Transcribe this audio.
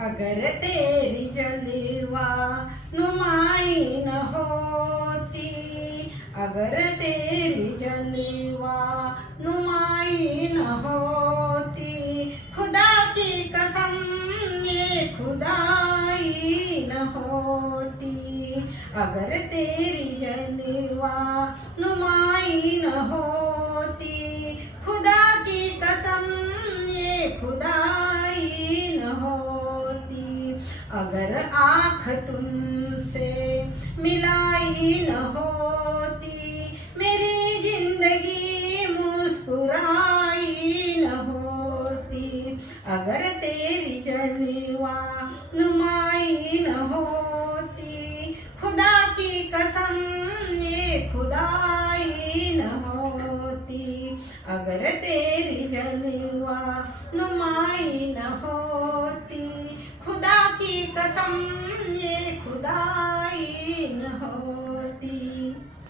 अगर तेरी जलवा नुमाई न होती, अगर तेरी जलवा नुमाई न होती, खुदा की कसम ये खुदाई न होती। अगर तेरी जलवा नुमाई न होती, खुदा की कसम ये खुदाई न होती। अगर आँख तुमसे मिलाई न होती, मेरी जिंदगी मुस्कुराई न होती। अगर तेरी जलवा नुमाई न होती, खुदा की कसम ये खुदाई न होती। अगर तेरी जलवा नुमाई न होती, खुदा की कसम ये खुदाई न होती।